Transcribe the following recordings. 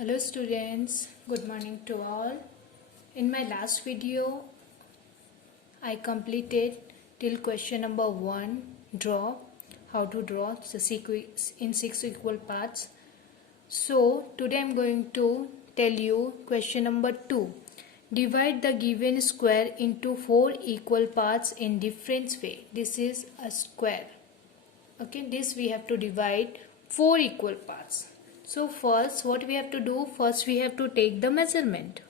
Hello students, good morning to all. In my last video, I completed till question number 1, draw, how to draw the sequence in 6 equal parts. So today I am going to tell you question number 2. Divide the given square into 4 equal parts in different way. This is a square. Okay, this we have to divide 4 equal parts. So first what we have to do, first we have to take the measurement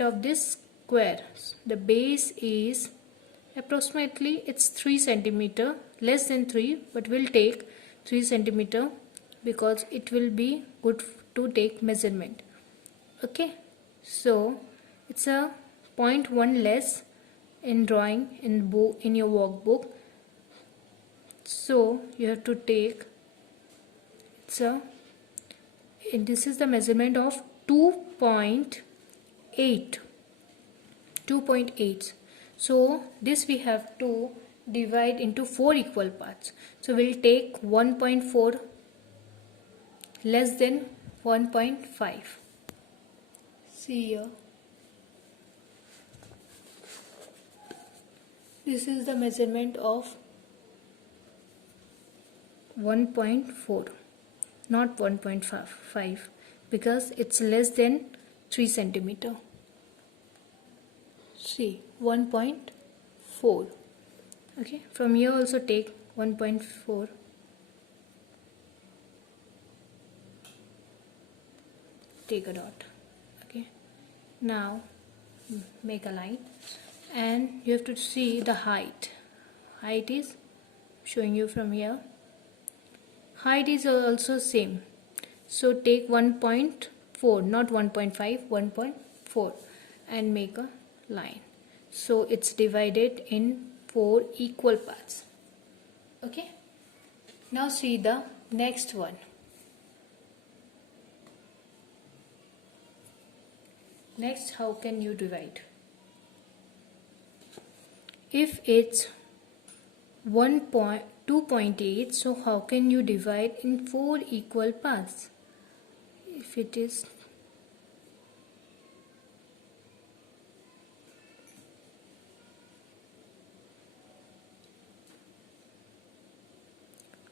of this square. The base is approximately it's 3 centimeter, less than 3, but we'll take 3 centimeter because it will be good to take measurement. Okay, so it's a 0.1 less in drawing in your workbook. So you have to take this is the measurement of 2.8. So this we have to divide into 4 equal parts. So we'll take 1.4 less than 1.5. See here. This is the measurement of 1.4, not 1.5 because it's less than 3 centimeter. See, 1.4. Okay, from here also take 1.4. Take a dot. Okay, now make a line and you have to see the height. Height is showing you from here. Height is also same. So take 1.4, not 1.5, 1.4 and make a line. So it's divided in 4 equal parts. Okay. Now see the next one. Next, how can you divide? If it's 2.8, so how can you divide in 4 equal parts? If it is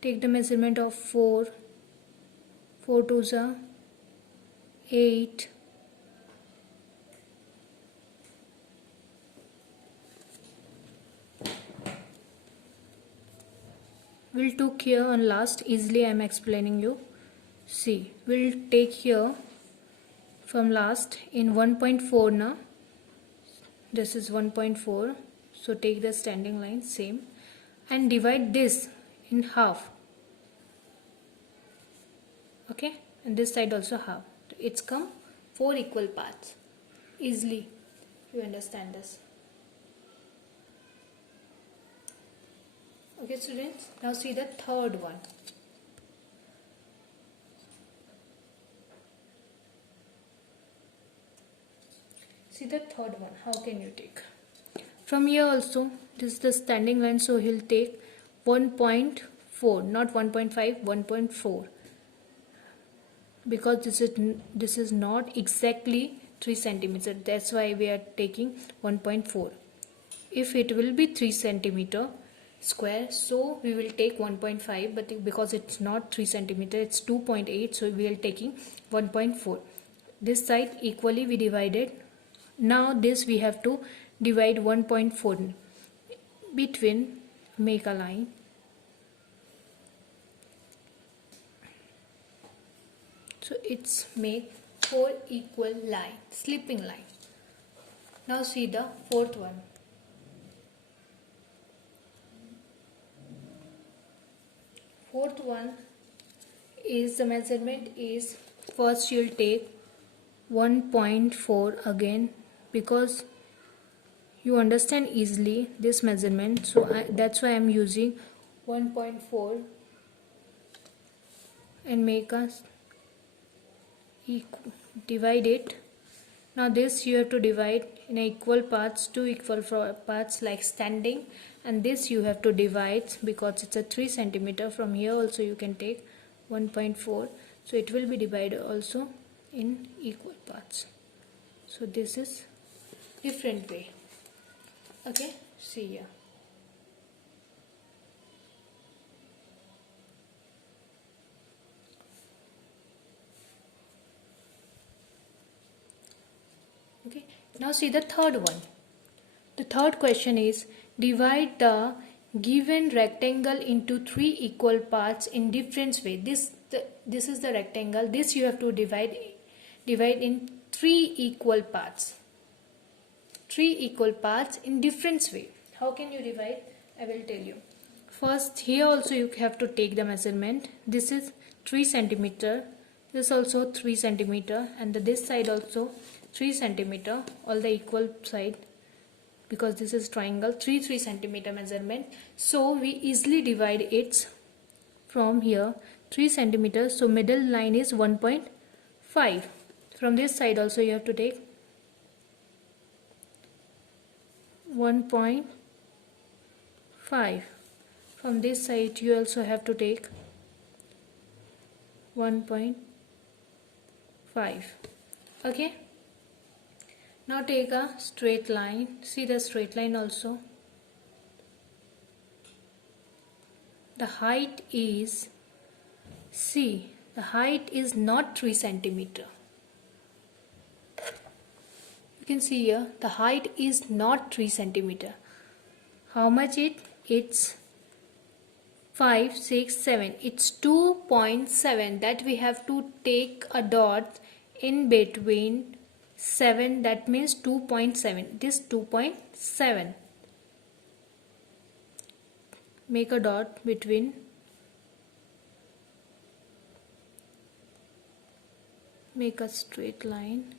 take the measurement of 4 2s are 8, we'll took here on last, easily I am explaining you. See, we'll take here from last in 1.4 now. This is 1.4. So take the standing line same and divide this in half. Okay, and this side also half. It's come 4 equal parts. Easily you understand this. Okay students, now see the third one. See the third one, how can you take? From here also, this is the standing line, so he'll take 1.4, not 1.5, 1.4. Because this is not exactly 3 centimeter, that's why we are taking 1.4. If it will be 3 centimeter square, so we will take 1.5, but because it's not 3 centimeter, it's 2.8, so we are taking 1.4. This side equally we divided. Now this we have to divide 1.4 between, make a line. So it's make 4 equal line, slipping line. Now see the fourth one. Fourth one is the measurement is, first you'll take 1.4 again because you understand easily this measurement, so that's why I'm using 1.4 and make us divide it. Now this you have to divide in equal parts, 2 equal parts like standing, and this you have to divide because it's a 3 centimeter. From here also you can take 1.4, so it will be divided also in equal parts. So this is different way. Okay, see here. Okay, now see the third one. The third question is, divide the given rectangle into three equal parts in different way. This is the rectangle. This you have to divide in three equal parts. Three equal parts in different way. How can you divide? I will tell you. First, here also you have to take the measurement. This is 3 centimeter. This also 3 centimeter, and this side also 3 centimeter. All the equal side, because this is triangle, 3 centimeter measurement. So we easily divide it from here 3 centimeters. So middle line is 1.5. From this side also you have to take 1.5. From this side you also have to take 1.5. Okay. Now take a straight line. See the straight line also. The height is, see, the height is not 3 centimeter. You can see here the height is not 3 centimeter. How much it's 5, 6, 7. It's 2.7. That we have to take a dot in between 7. That means 2.7. This 2.7. Make a dot between. Make a straight line.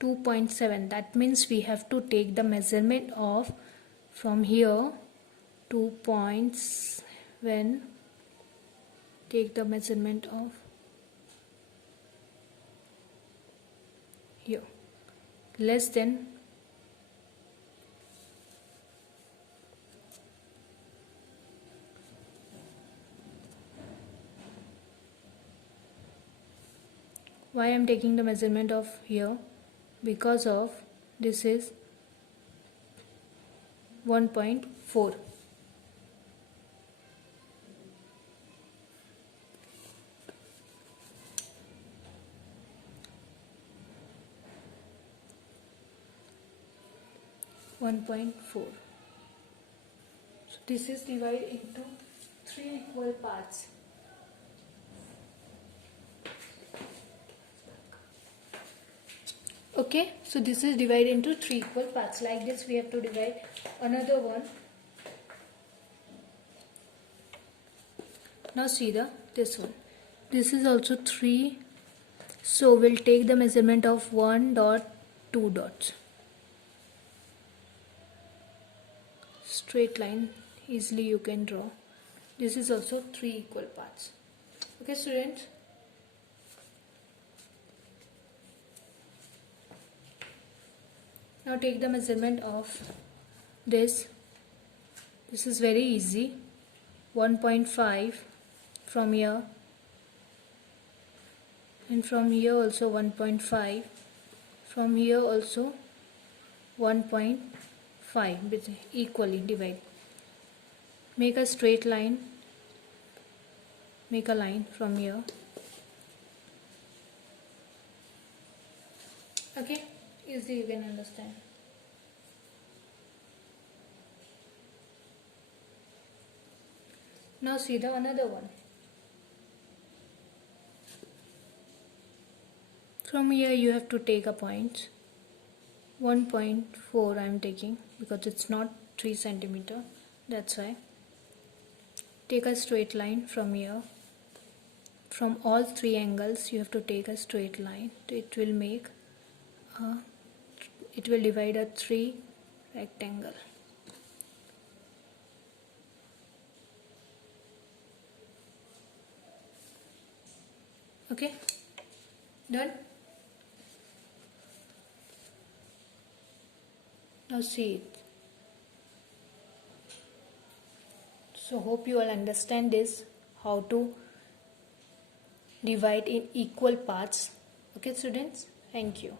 2.7. That means we have to take the measurement of from here 2.7. Take the measurement of here, less than 1. Why I am taking the measurement of here? Because of this is 1.4. So this is divided into three equal parts. Okay, so this is divided into three equal parts. Like this we have to divide another one. Now see this one. This is also 3. So we'll take the measurement of 1 dot, 2 dots. Straight line easily you can draw. This is also 3 equal parts. Okay students. Now take the measurement of this. This is very easy. 1.5 from here, and from here also 1.5. From here also 1.5. Equally divide. Make a straight line. Make a line from here. Okay. Easily you can understand. Now see the another one. From here you have to take a point. 1.4 I am taking because it's not 3 centimeter. That's why. Take a straight line from here. From all three angles you have to take a straight line. It will make a, it will divide a 3 rectangle. Okay, done. Now see it. So hope you all understand this, how to divide in equal parts. Okay. Okay students, thank you.